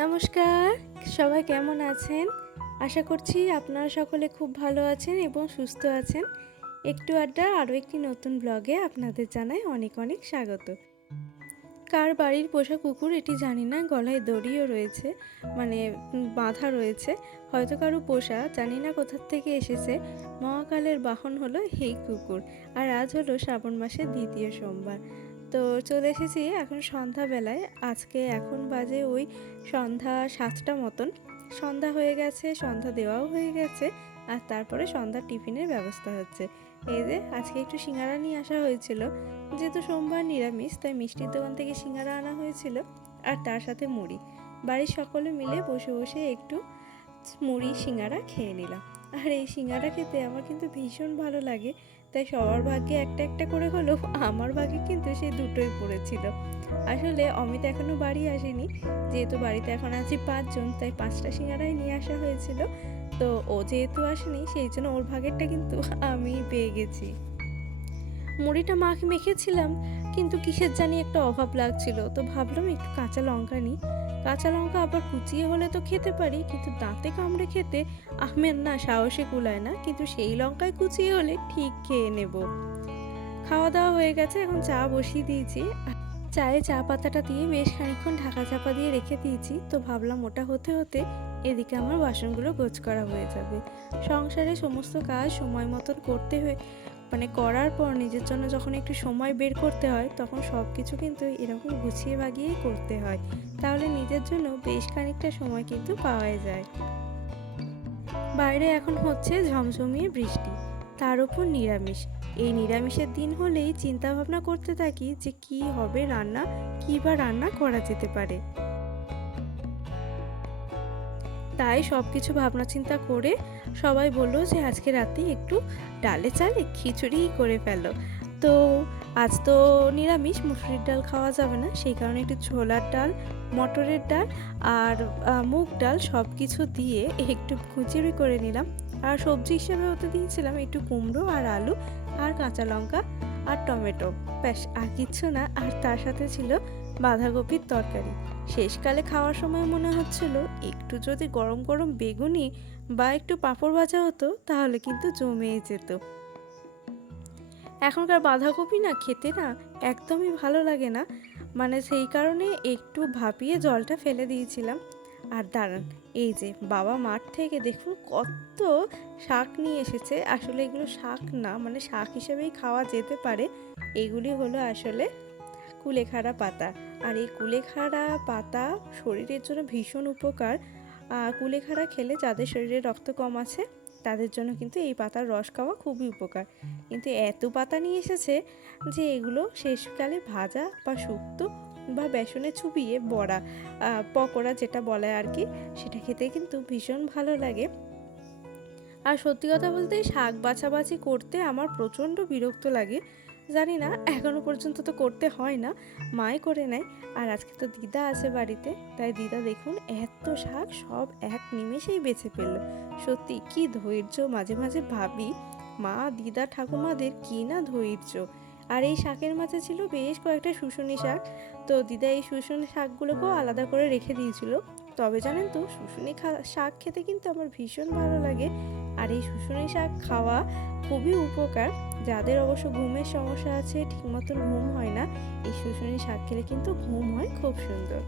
নমস্কার, সবাই কেমন আছেন? আশা করছি আপনারা সকলে খুব ভালো আছেন এবং সুস্থ আছেন। একটু আড্ডা আরও একটি নতুন ব্লগে আপনাদের জানাই অনেক অনেক স্বাগত। কার বাড়ির পোষা কুকুর এটি জানি না, গলায় দড়িও রয়েছে, মানে বাঁধা রয়েছে, হয়তো কারো পোষা, জানি না কোথার থেকে এসেছে। মহাকালের বাহন হলো এই কুকুর। আর আজ হলো শ্রাবণ মাসের দ্বিতীয় সোমবার। তো চলে এসেছি এখন সন্ধ্যাবেলায়। আজকে এখন বাজে ওই সন্ধ্যা 7টা মতন। সন্ধ্যা হয়ে গেছে, সন্ধ্যা দেওয়াও হয়ে গেছে, আর তারপরে সন্ধ্যার টিফিনের ব্যবস্থা হচ্ছে। এই যে আজকে একটু সিঙ্গারা নিয়ে আসা হয়েছিল, যেহেতু সোমবার নিরামিষ, তাই মিষ্টির দোকান থেকে সিঙ্গারা আনা হয়েছিল আর তার সাথে মুড়ি। বাড়ির সকলে মিলে বসে বসে একটু মুড়ি সিঙ্গারা খেয়ে নিলাম। আর এই সিঙ্গারা খেতে আমার কিন্তু ভীষণ ভালো লাগে, তাই সবার ভাগ্যে একটা একটা করে হলো, আমার ভাগ্যে কিন্তু সেই দুটোই পড়েছিল। আসলে অমিত এখনও বাড়ি আসেনি, যেহেতু বাড়িতে এখন আছি 5 জন, তাই 5টা সিঙ্গারাই নিয়ে আসা হয়েছিল। তো ও যেহেতু আসেনি, সেই জন্য ওর ভাগেরটা কিন্তু আমি পেয়ে গেছি। মুড়িটা মাকে মেখেছিলাম, কিন্তু কিসের জানি একটা অভাব লাগছিল, তো ভাবলাম একটু কাঁচা লঙ্কা নিই। কাঁচা লঙ্কা আবার কুচিয়ে হলে তো খেতে পারি, কিন্তু দাঁতে কামড়ে খেতে আমের না সাহসে কুলায় না, কিন্তু সেই লঙ্কায় কুচিয়ে হলে ঠিক খেয়ে নেব। খাওয়া দাওয়া হয়ে গেছে, এখন চা বসিয়ে দিয়েছি। চায়ে চা পাতাটা দিয়ে বেশ খানিকক্ষণ ঢাকা চাপা দিয়ে রেখে দিয়েছি। তো ভাবলাম ওটা হতে হতে এদিকে আমার বাসনগুলো গোছ করা হয়ে যাবে। সংসারে সমস্ত কাজ সময় মতন করতে হয়ে করার পর নিজের জন্য যখন একটু সময় বের করতে হয়, তখন সব কিছু কিন্তু এরকম গুছিয়ে বাগিয়েই করতে হয়, তাহলে নিজের জন্য বেশ খানিকটা সময় কিন্তু পাওয়া যায়। বাইরে এখন হচ্ছে ঝমঝমিয়ে বৃষ্টি, তার উপর নিরামিষ। এই নিরামিষের দিন হলেই চিন্তা ভাবনা করতে থাকি যে কি হবে রান্না, কি বা রান্না করা যেতে পারে। তাই সব কিছু ভাবনা চিন্তা করে সবাই বললো যে আজকে রাতে একটু ডালে চালে খিচুড়ি করে ফেলো। তো আজ তো নিরামিষ, মুসুরির ডাল খাওয়া যাবে না, সেই কারণে একটু ছোলার ডাল, মটরের ডাল আর মুগ ডাল সব কিছু দিয়ে একটু খিচুড়ি করে নিলাম। আর সবজি হিসেবে ওতে দিয়েছিলাম একটু কুমড়ো আর আলু আর কাঁচা লঙ্কা আর টমেটো, ব্যাস আর কিচ্ছু না। আর তার সাথে ছিল বাঁধাকপির তরকারি। শেষকালে খাওয়ার সময় মনে হচ্ছিল একটু যদি গরম গরম বেগুনি বা একটু পাঁপড় ভাজা হতো, তাহলে কিন্তু জমে যেত। এখনকার বাঁধাকপি না খেতে না একদমই ভালো লাগে না, সেই কারণে একটু ভাপিয়ে জলটা ফেলে দিয়েছিলাম। আর দাঁড়ান, এই যে বাবা মাঠ থেকে দেখুন কত শাক নিয়ে এসেছে। আসলে এগুলো শাক না, শাক হিসেবেই খাওয়া যেতে পারে। এগুলি হলো আসলে কুলেখাড়া পাতা। আর এই কুলেখাড়া পাতা শরীরের জন্য ভীষণ উপকার। কুলেখাড়া খেলে যাদের শরীরে রক্ত কম আছে, তাদের জন্য কিন্তু এই পাতার রস খাওয়া খুবই উপকার। কিন্তু এত পাতা নিয়ে এসেছে যে এগুলো শেষকালে ভাজা বা শুক্তো বা বেসনে চুবিয়ে বড়া, পকোড়া যেটা বলে আর কি, সেটা খেতে কিন্তু ভীষণ ভালো লাগে। আর সত্যি কথা বলতে শাক বাছাবাছি করতে আমার প্রচণ্ড বিরক্ত লাগে। জানি না, এখনো পর্যন্ত তো করতে হয় না, মাই করে নেয়। আর আজকে তো দিদা আছে বাড়িতে, তাই দিদা দেখুন এত শাক সব এক নিমেষেই বেছে ফেললো। সত্যি কি ধৈর্য, মাঝে মাঝে ভাবি মা দিদা ঠাকুমাদের কি না ধৈর্য। আর এই শাকের মাঝে ছিল বেশ কয়েকটা শুশুনি শাক, তো দিদা এই শুশুনি শাকগুলোকেও আলাদা করে রেখে দিয়েছিল। তবে জানেন তো, শুশুনি শাক খেতে কিন্তু আমার ভীষণ ভালো লাগে। আর এই শুশুনি শাক খাওয়া খুবই উপকার। যাদের অবশ্য ঘুমের সমস্যা আছে, ঠিক মতন ঘুম হয় না, এই শুশুনি শাক খেলে কিন্তু ঘুম হয় খুব সুন্দর।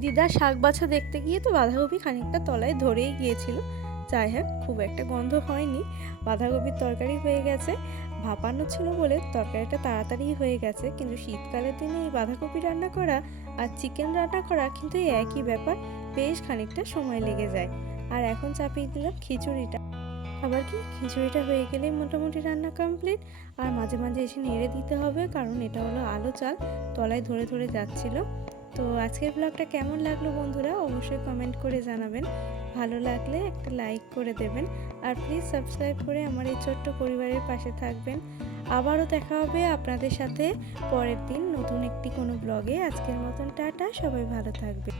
দিদার শাক বাছা দেখতে গিয়ে তো বাঁধাকপি খানিকটা তলায় ধরেই গিয়েছিল। যাই হোক, খুব একটা গন্ধ হয়নি, বাঁধাকপির তরকারি হয়ে গেছে। ভাপানো ছিল বলে তরকারিটা তাড়াতাড়ি হয়ে গেছে, কিন্তু শীতকালের দিনে এই বাঁধাকপি রান্না করা আর চিকেন রান্না করা কিন্তু এই একই ব্যাপার, বেশ খানিকটা সময় লেগে যায়। আর এখন চাপিয়ে দিলাম খিচুড়িটা। আবার কি, খিচুড়িটা হয়ে গেলেই মোটামুটি রান্না কমপ্লিট। আর মাঝে মাঝে এসে নেড়ে দিতে হবে, কারণ এটা হলো আলো চাল, তলায় ধরে ধরে যাচ্ছিল। তো আজকের ব্লগটা কেমন লাগলো বন্ধুরা, অবশ্যই কমেন্ট করে জানাবেন। ভালো লাগলে একটা লাইক করে দেবেন, আর প্লিজ সাবস্ক্রাইব করে আমার এই ছোট্ট পরিবারের পাশে থাকবেন। আবারও দেখা হবে আপনাদের সাথে পরের দিন নতুন একটি কোনো ব্লগে। আজকের মতন টাটা, সবাই ভালো থাকবে।